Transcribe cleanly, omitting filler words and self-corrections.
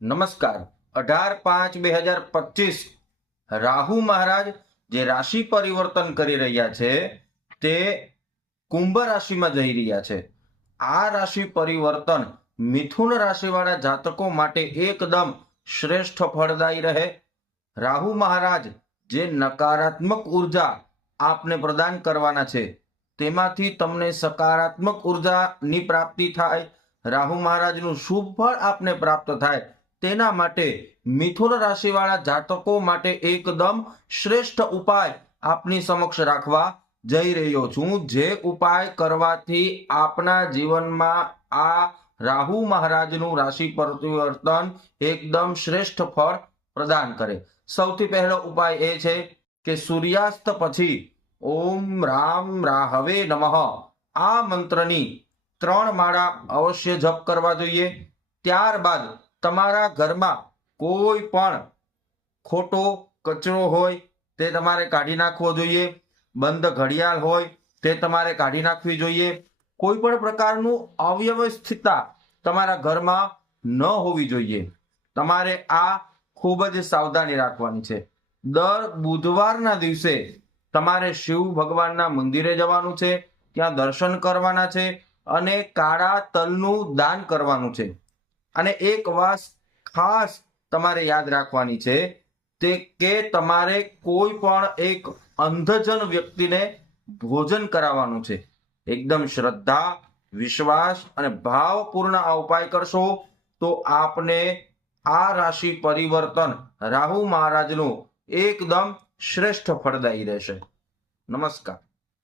નમસ્કાર। 18/5/2025 રાહુ મહારાજ જે રાશિ પરિવર્તન કરી રહ્યા છે તે કુંભ રાશિમાં જઈ રહ્યા છે। આ રાશિ પરિવર્તન મિથુન રાશિવાળા જાતકો માટે એકદમ શ્રેષ્ઠ ફળદાયી રહે। રાહુ મહારાજ જે નકારાત્મક ઉર્જા આપને પ્રદાન કરવાના છે તેમાંથી તમને સકારાત્મક ઉર્જાની પ્રાપ્તિ થાય, રાહુ મહારાજનું શુભ ફળ આપને પ્રાપ્ત થાય, તેના માટે મિથુન રાશિવાળા જાતકો માટે એકદમ શ્રેષ્ઠ ઉપાય આપની સમક્ષ રાખવા જઈ રહ્યો છું, જે ઉપાય કરવાથી આપના જીવનમાં આ રાહુ મહારાજનું રાશિ પરિવર્તન એકદમ શ્રેષ્ઠ ફળ પ્રદાન કરે। સૌથી પહેલો ઉપાય એ છે કે સૂર્યાસ્ત પછી ઓમ રામ રાહવે નમઃ આ મંત્રની 3 માળા અવશ્ય જપ કરવા જોઈએ। ત્યારબાદ તમારા ઘરમાં કોઈ પણ ખોટો કચરો હોય તે તમારે કાઢી નાખવો જોઈએ, બંધ ઘડિયાળ હોય તે તમારે કાઢી નાખવી જોઈએ, કોઈ પણ પ્રકારનું અવ્યવસ્થિતતા તમારા ઘરમાં ન હોવી જોઈએ। તમારે આ ખૂબ જ સાવધાની રાખવાની છે। દર બુધવારના દિવસે તમારે શિવ ભગવાનના મંદિરે જવાનું છે, ત્યાં દર્શન કરવાના છે અને કાળા તલનું દાન કરવાનું છે। અને એક વાત ખાસ તમારે યાદ રાખવાની છે તે કે તમારે કોઈ પણ એક અંધજન વ્યક્તિને ભોજન કરાવવાનું છે। એકદમ શ્રદ્ધા, વિશ્વાસ અને ભાવપૂર્ણ આ ઉપાય કરશો તો આપને આ રાશિ પરિવર્તન રાહુ મહારાજનું એકદમ શ્રેષ્ઠ ફળદાયી રહેશે। નમસ્કાર।